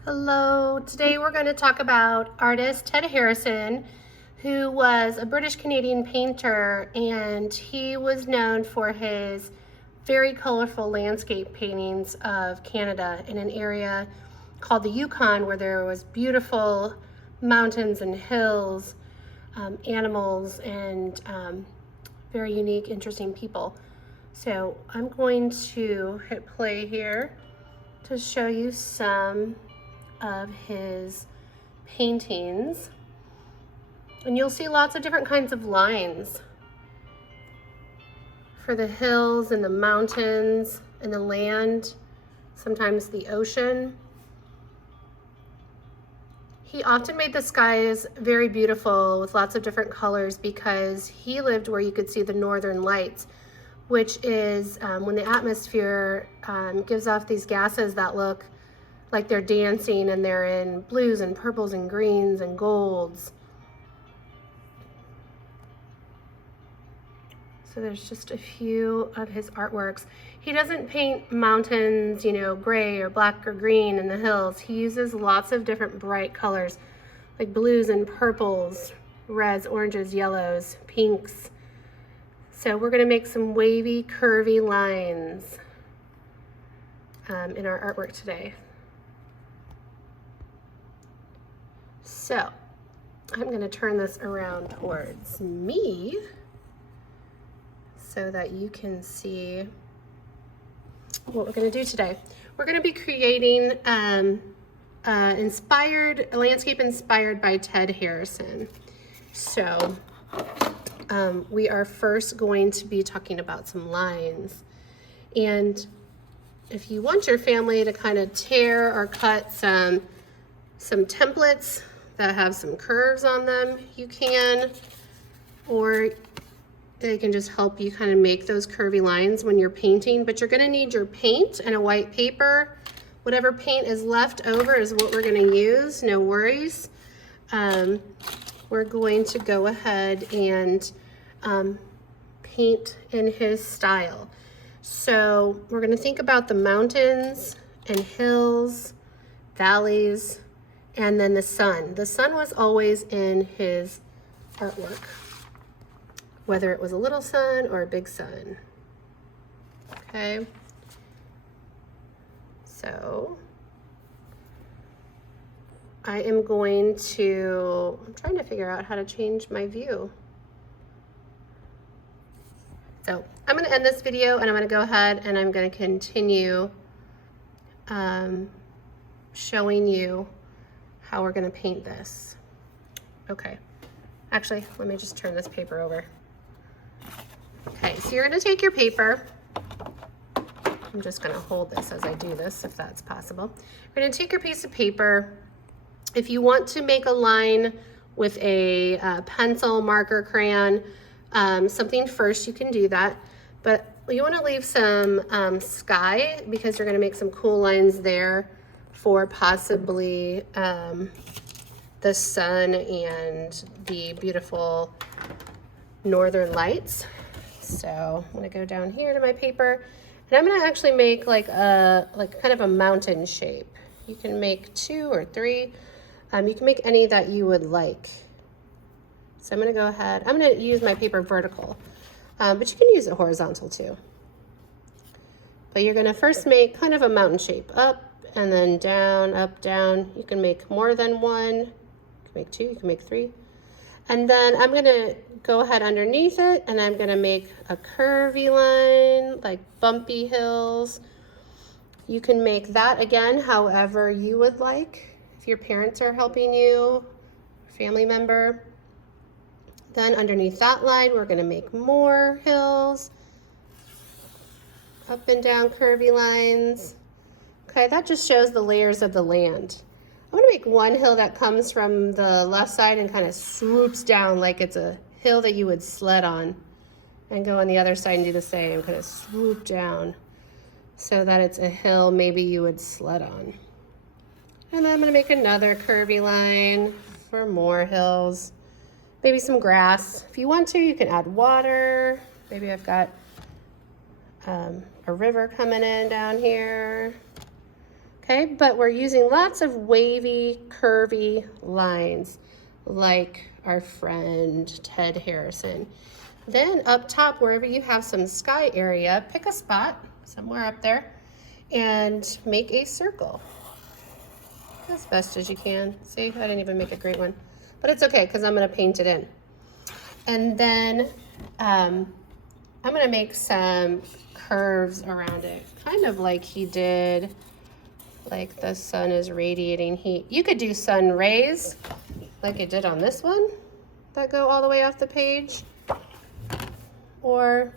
Hello, today we're going to talk about artist Ted Harrison, who was a British Canadian painter, and he was known for his very colorful landscape paintings of Canada in an area called the Yukon, where there was beautiful mountains and hills, animals, and very unique, interesting people. So I'm going to hit play here to show you some of his paintings, and you'll see lots of different kinds of lines for the hills and the mountains and the land, sometimes the ocean. He often made the skies very beautiful with lots of different colors because he lived where you could see the northern lights, which is when the atmosphere gives off these gases that look like they're dancing, and they're in blues and purples and greens and golds. So there's just a few of his artworks. He doesn't paint mountains, gray or black or green in the hills. He uses lots of different bright colors, like blues and purples, reds, oranges, yellows, pinks. So we're gonna make some wavy, curvy lines in our artwork today. So I'm going to turn this around towards me so that you can see what we're going to do today. We're going to be creating a landscape inspired by Ted Harrison. So we are first going to be talking about some lines. And if you want your family to kind of tear or cut some templates that have some curves on them, you can, or they can just help you kind of make those curvy lines when you're painting. But you're going to need your paint and a white paper. Whatever paint is left over is what we're going to use, no worries. We're going to go ahead and paint in his style. So we're going to think about the mountains and hills, valleys, and then the sun. The sun was always in his artwork, whether it was a little sun or a big sun. Okay. So I am going to, I'm trying to figure out how to change my view. So I'm going to end this video, and I'm going to go ahead and I'm going to continue showing you how we're going to paint this. Okay, actually, let me just turn this paper over. Okay, so you're going to take your paper. I'm just going to hold this as I do this, if that's possible. You're going to take your piece of paper. If you want to make a line with a pencil, marker, crayon, something first, you can do that. But you want to leave some sky, because you're going to make some cool lines there for possibly the sun and the beautiful northern lights. So I'm going to go down here to my paper, and I'm going to actually make like kind of a mountain shape. You can make 2 or 3. You can make any that you would like. So I'm going to go ahead. I'm going to use my paper vertical, but you can use it horizontal too. But you're going to first make kind of a mountain shape, up and then down, up, down. You can make more than one. You can make 2, you can make 3. And then I'm going to go ahead underneath it, and I'm going to make a curvy line, like bumpy hills. You can make that again however you would like. If your parents are helping you, family member. Then underneath that line, we're going to make more hills, up and down curvy lines. Okay, that just shows the layers of the land. I'm going to make one hill that comes from the left side and kind of swoops down like it's a hill that you would sled on, and go on the other side and do the same, kind of swoop down so that it's a hill maybe you would sled on. And then I'm going to make another curvy line for more hills. Maybe some grass. If you want to, you can add water. Maybe I've got a river coming in down here. Okay, but we're using lots of wavy, curvy lines like our friend Ted Harrison. Then up top, wherever you have some sky area, pick a spot somewhere up there and make a circle as best as you can. See, I didn't even make a great one, but it's okay because I'm going to paint it in. And then I'm going to make some curves around it, kind of like he did, like the sun is radiating heat. You could do sun rays like it did on this one that go all the way off the page, or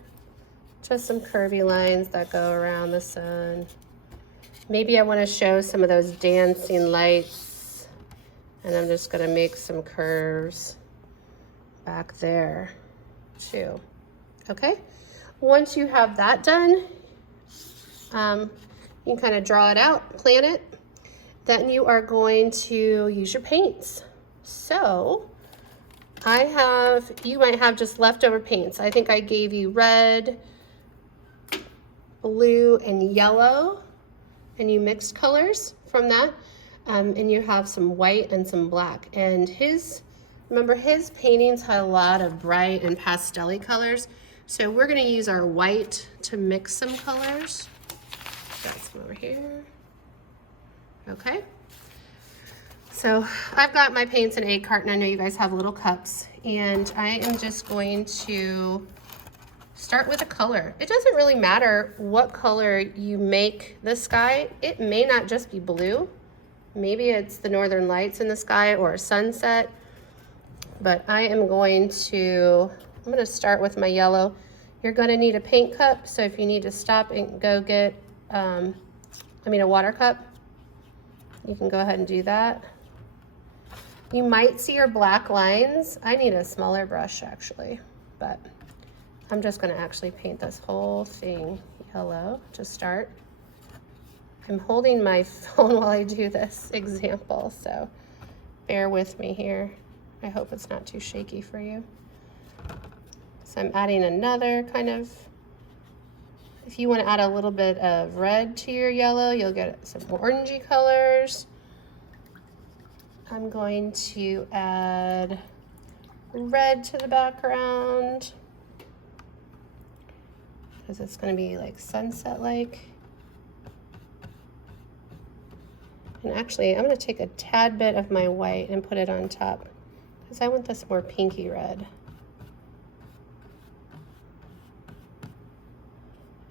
just some curvy lines that go around the sun. Maybe I want to show some of those dancing lights, and I'm just going to make some curves back there too. Okay, once you have that done, you can kind of draw it out, plan it. Then you are going to use your paints. So you might have just leftover paints. I think I gave you red, blue, and yellow, and you mixed colors from that. And you have some white and some black. And remember his paintings had a lot of bright and pastel-y colors. So we're gonna use our white to mix some colors. Got some over here. Okay. So I've got my paints in an egg carton. I know you guys have little cups, and I am just going to start with a color. It doesn't really matter what color you make the sky. It may not just be blue. Maybe it's the northern lights in the sky or a sunset, but I'm going to start with my yellow. You're going to need a paint cup, so if you need to stop and go get a water cup, you can go ahead and do that. You might see your black lines. I need a smaller brush actually, but I'm just going to actually paint this whole thing yellow to start. I'm holding my phone while I do this example, so bear with me here. I hope it's not too shaky for you. So I'm adding another kind of, if you want to add a little bit of red to your yellow, you'll get some orangey colors. I'm going to add red to the background because it's going to be like sunset-like. And actually, I'm going to take a tad bit of my white and put it on top because I want this more pinky red.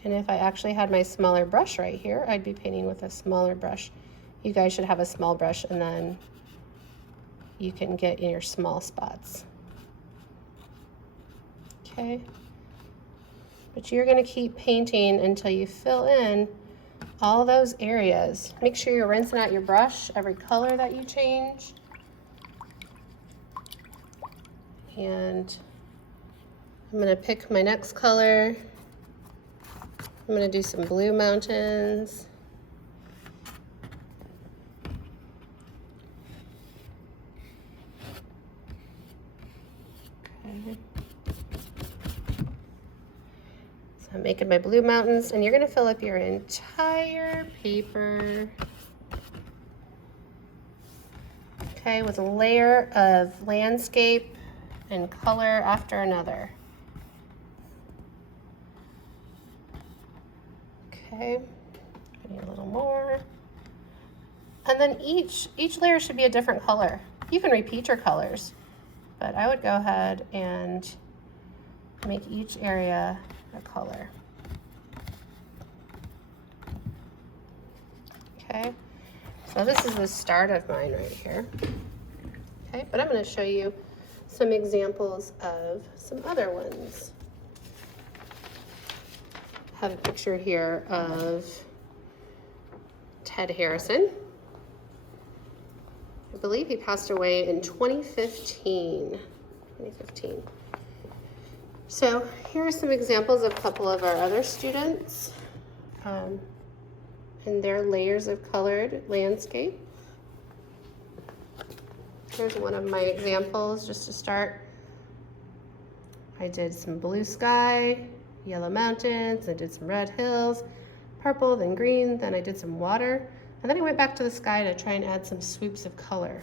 And if I actually had my smaller brush right here, I'd be painting with a smaller brush. You guys should have a small brush, and then you can get in your small spots. Okay. But you're going to keep painting until you fill in all those areas. Make sure you're rinsing out your brush every color that you change. And I'm going to pick my next color. I'm going to do some blue mountains. Okay. So I'm making my blue mountains, and you're going to fill up your entire paper. Okay, with a layer of landscape and color after another. Okay, I need a little more. And then each layer should be a different color. You can repeat your colors, but I would go ahead and make each area a color. Okay, so this is the start of mine right here. Okay, but I'm going to show you some examples of some other ones. I have a picture here of Ted Harrison. I believe he passed away in 2015. So here are some examples of a couple of our other students and their layers of colored landscape. Here's one of my examples just to start. I did some blue sky, yellow mountains, I did some red hills, purple, then green, then I did some water. And then I went back to the sky to try and add some swoops of color.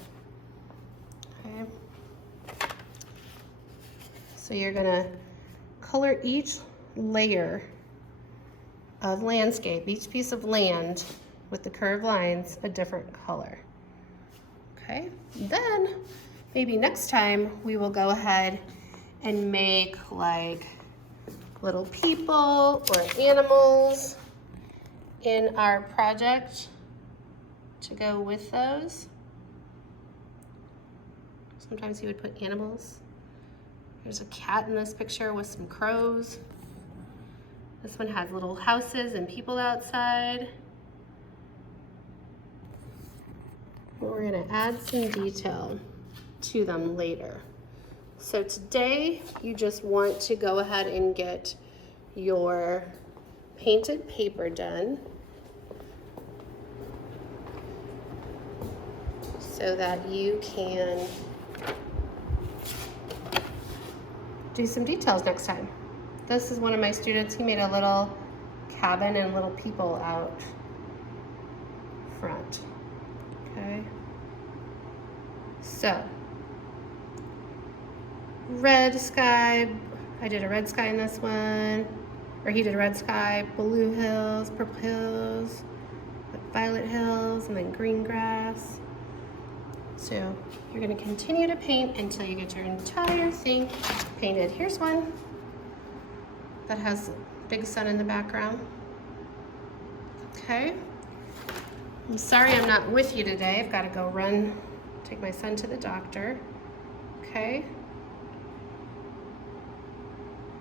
Okay. So you're gonna color each layer of landscape, each piece of land with the curved lines a different color. Okay, then maybe next time we will go ahead and make like little people or animals in our project to go with those. Sometimes you would put animals. There's a cat in this picture with some crows. This one has little houses and people outside. We're gonna add some detail to them later. So today, you just want to go ahead and get your painted paper done so that you can do some details next time. This is one of my students. He made a little cabin and little people out front. Okay. So, red sky. I did a red sky in this one. Or he did a red sky, blue hills, purple hills, violet hills, and then green grass. So you're gonna continue to paint until you get your entire thing painted. Here's one that has a big sun in the background. Okay. I'm sorry I'm not with you today. I've got to go run, take my son to the doctor. Okay.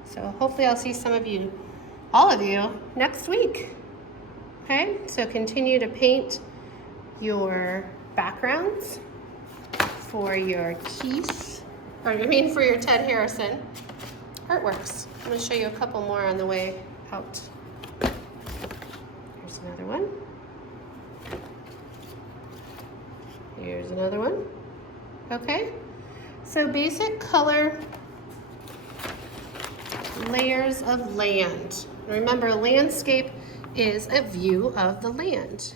So hopefully I'll see some of you, all of you, next week. Okay, so continue to paint your backgrounds for your Keith, or I mean for your Ted Harrison artworks. I'm going to show you a couple more on the way out. Here's another one. Here's another one. Okay, so basic color layers of land. Remember, landscape is a view of the land.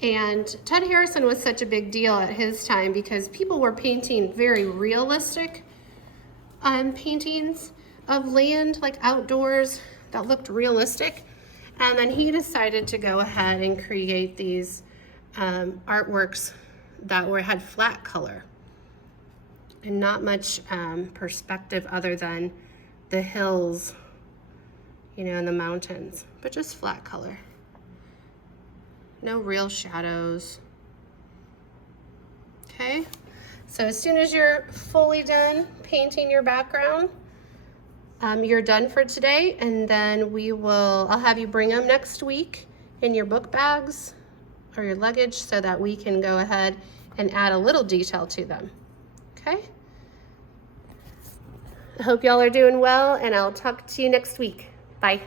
And Ted Harrison was such a big deal at his time because people were painting very realistic paintings of land, like outdoors, that looked realistic. And then he decided to go ahead and create these artworks that had flat color and not much perspective other than the hills, you know, and the mountains, but just flat color. No real shadows. Okay, so as soon as you're fully done painting your background, you're done for today, and then I'll have you bring them next week in your book bags or your luggage so that we can go ahead and add a little detail to them. Okay? I hope y'all are doing well, and I'll talk to you next week. Bye.